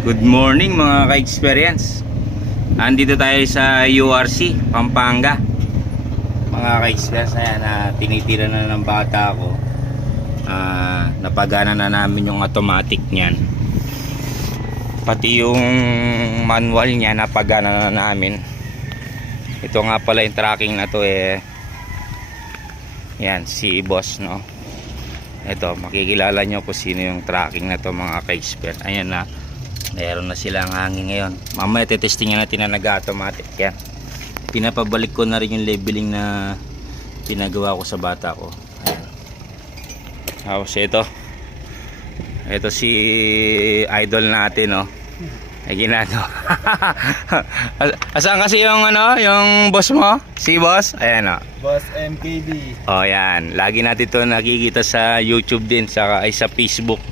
Good morning mga ka-experience. Andito tayo sa URC, Pampanga. Mga ka-experience, ayan, tinitira na ng bata ko. Napagana na namin yung automatic niyan. Pati yung manual niya napagana na namin. Ito nga pala yung tracking na to yan, si boss, no. Ito, makikilala nyo kung sino yung tracking na to mga ka-expert. Ayan na, meron na silang hangin ngayon. Mamaya tetestingan natin na nag-automatic yan. Pinapabalik ko na rin yung leveling na pinagawa ko sa bata ko. Ayan. Tapos ito si idol natin, no. Ay ginagawa. Asan kasi yung yung boss mo? Si boss? Ayan, no. Boss MKB. Oh, yan. Lagi natin ito nakikita sa YouTube din, sa Facebook.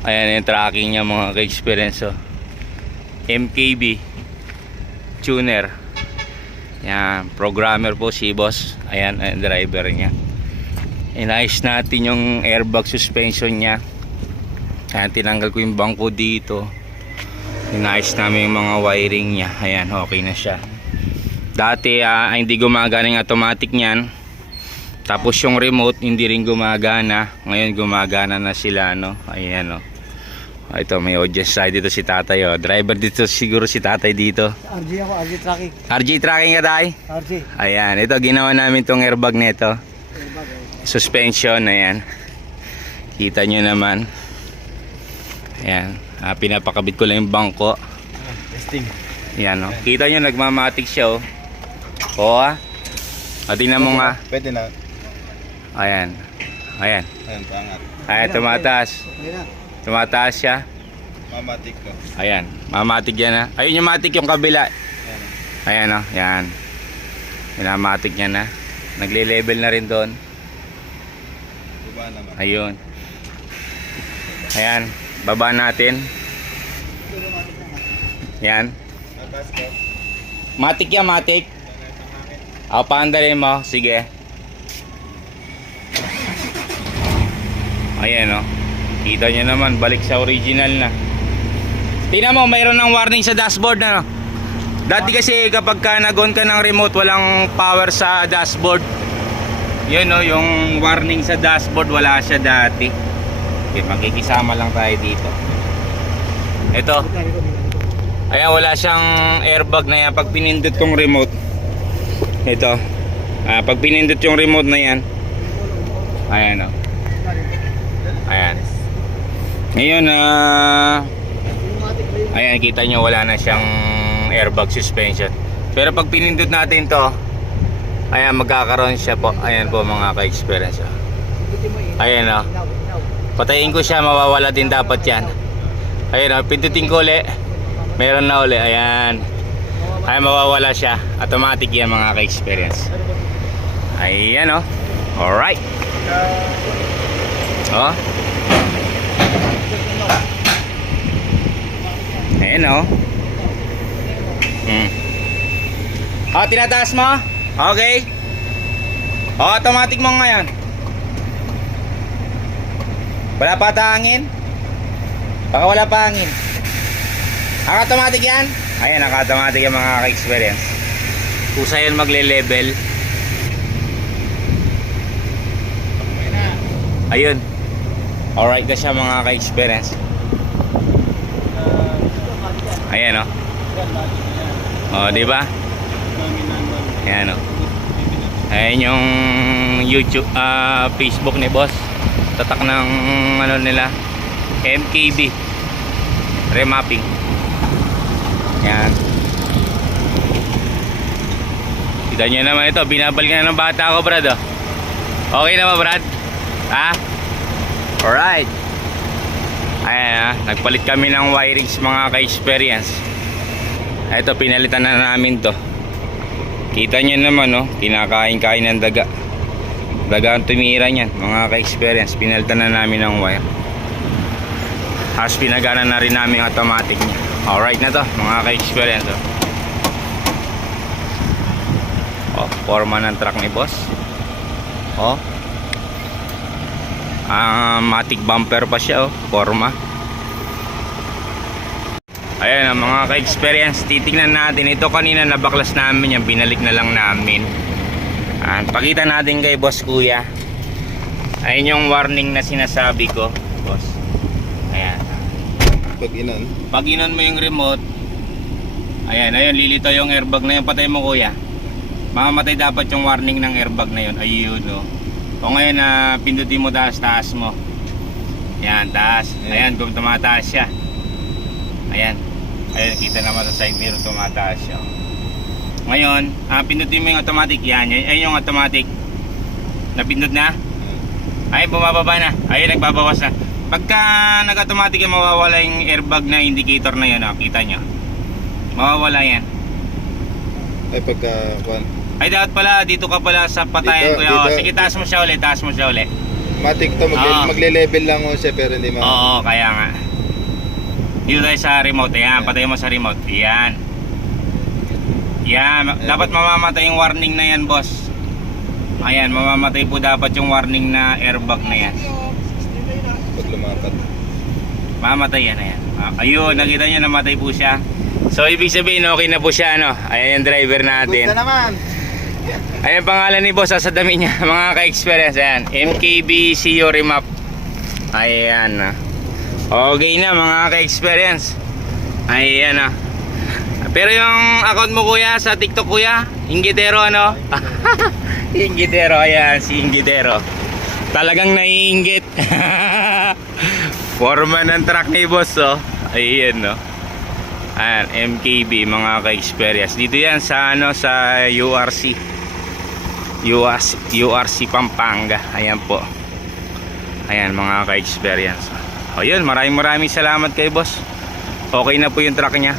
Ayan yung tracking niya mga ka-experience. MKB tuner. Yan, programmer po si boss. Ayan, ang driver niya. Inayos natin yung airbag suspension niya. Ayan, tinanggal ko yung bangko dito. Inayos namin yung mga wiring niya. Ayan, okay na siya. Dati hindi gumagana yung automatic niyan. Tapos yung remote hindi rin gumagana. Ngayon gumagana na sila, no. Ayan, no. Ito may audience side dito si tatay, oh. Driver dito siguro si tatay dito. RG ako, RG tracking. RG tracking ka, tay? RG. Ayan, ito ginawa namin tong airbag nito. Suspension, ayan. Kita nyo naman. Ayan, pinapakabit ko lang yung bangko. Testing. Ayan, no. Kita nyo nagmamatic siya, oh. Oo, tingnan mo nga. Pwede na. Ayan. Ayan. Ayan, pangat. Ayan, tumataas. Tumataas siya. Mamatik ko. Ayan, mamatic yan, ha. Ayun yung matic yung kabila. Ayan, oh. Yan. Minamatic niya na. Nagle-level na rin doon. Diba naman? Ayun. Ayan, baba natin. Yan. Atas ko. Matic yan, matic. Paandalin mo, sige. Ayan, oh. Kita nyo naman, balik sa original na. Tingnan mo, mayroon ng warning sa dashboard na, no? Dati kasi kapag ka nag-on ka ng remote, walang power sa dashboard. Yun, no, yung warning sa dashboard, wala siya dati. Okay, makikisama lang tayo dito. Ito. Ayan, wala siyang airbag na yan. Pag pinindot tong remote, ito. Pag pinindot yung remote na yan, ayan, oh. Ayan. Ngayon, ayan, kita nyo wala na siyang airbag suspension. Pero pag pinindot natin to, ayan, magkakaroon siya po. Ayan po mga ka-experience. Ayan, oh. Patayin ko siya, mawawala din dapat yan. Ayan, oh, pindutin ko ulit. Meron na ulit, ayan. Ayan, mawawala siya. Automatic yan mga ka-experience. Ayan, oh. Alright. Oh. Ayan, oh. Tinataas mo? Okay. Automatic mo ngayon. Wala pa hangin? Baka wala pa hangin. Automatic yan? Ayan, automatic yan mga ka-experience. Kusa yan magle-level. Ayun. Alright ka siya mga ka-experience. Ayan, oh. Oh, di ba? Ayan, oh. Ayan yung YouTube, Facebook ni boss. Tatak ng nila, MKB remapping. Ayan. Kita nyo naman ito, binabalik na ng bata ko, Brad, oh. Okay na ba, Brad? Alright. Ayan, nagpalit kami ng wirings mga ka-experience. Ito, pinalitan na namin to. Kita nyo naman, no? Kinakain-kain ng daga. Daga ang tumira nyan mga ka-experience. Pinalitan na namin ng wire. Tapos pinagana na rin namin automatic nya. Alright na to mga ka-experience, oh. Forma ng truck ni boss. Oh. Matic bumper pa siya, oh, forma. Ayan ang mga ka-experience. Titingnan natin. Ito kanina nabaklas namin yan. Binalik na lang namin. Pakita natin kay Boss Kuya. Ayun yung warning na sinasabi ko, Boss. Ayan. Pag inon. Pag inon mo yung remote, ayan, lilitaw yung airbag na yun. Patay mo, Kuya. Mamamatay dapat yung warning ng airbag na yun. Ayun, no. O ngayon na pindutin mo taas mo. Ayan, taas. Ayan, kung tumataas siya. Ayan. Ayan, kita naman sa side mirror, tumataas siya. Ngayon, pindutin mo yung automatic. Yan, ayun yung automatic. Napindot na? Ay, bumababa na. Ayun, nagbabawas na. Pagka nag-automatic yung mawawala yung airbag na indicator na yun, kita nyo. Mawawala yan. Ay, pagka... Ay, dapat pala, dito ka pala sa patayan ko. Dito. Sige, taas mo siya ulit, Matic to, magle-level lang ho siya pero hindi Oo, kaya nga. Dito tayo sa remote. Ayan, patay mo sa remote. Yan. Yan, dapat mamamatay yung warning na yan, boss. Ayan, mamamatay po dapat yung warning na airbag na yan. Pag lumapat. Mamatay yan, ayan. Ayun, nakita nyo, namatay po siya. So, ibig sabihin, okay na po siya, no? Ayan yung driver natin. Good na naman. Ayan pangalan ni boss, sasadamin niya. Mga ka-experience, ayan. MKB CEO Remap. Ayan. Okay na, mga ka-experience. Ayan na. Pero yung account mo, kuya, sa TikTok, kuya, Inggitero, ano? Inggitero, ayan, si Inggitero. Talagang naiinggit. Forma ng truck ni boss, oh. Ayan, no. Ayan, MKB, mga ka-experience. Dito yan sa, ano, sa URC Pampanga. Ayan po. Ayan, mga ka-experience. O yun, maraming salamat kay boss. Okay na po yung truck niya.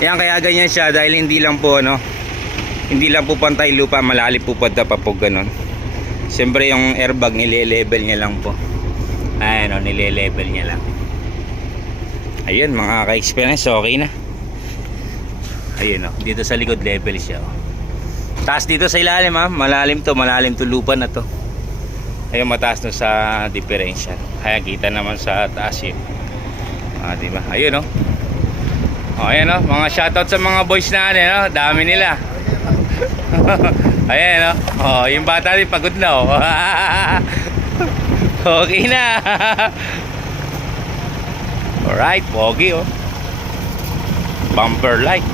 Ayan, kaya ganyan siya dahil hindi lang po pantay lupa, malalim po pa po ganun. Siyempre yung airbag nile-level niya lang po. Ayan, nile-level niya lang. Ayun, mga ka-experience, okay na. Ayun, dito sa likod level siya. Taas dito sa ilalim, malalim to lupa na to. Ayun, mataas no sa differential. Kaya kita naman sa taas yun. Diba? Ayun, ayan, mga shoutout sa mga boys na dami nila. Ayan, yung bata rin pagod na, Okay na. Alright, pogi, bumper light.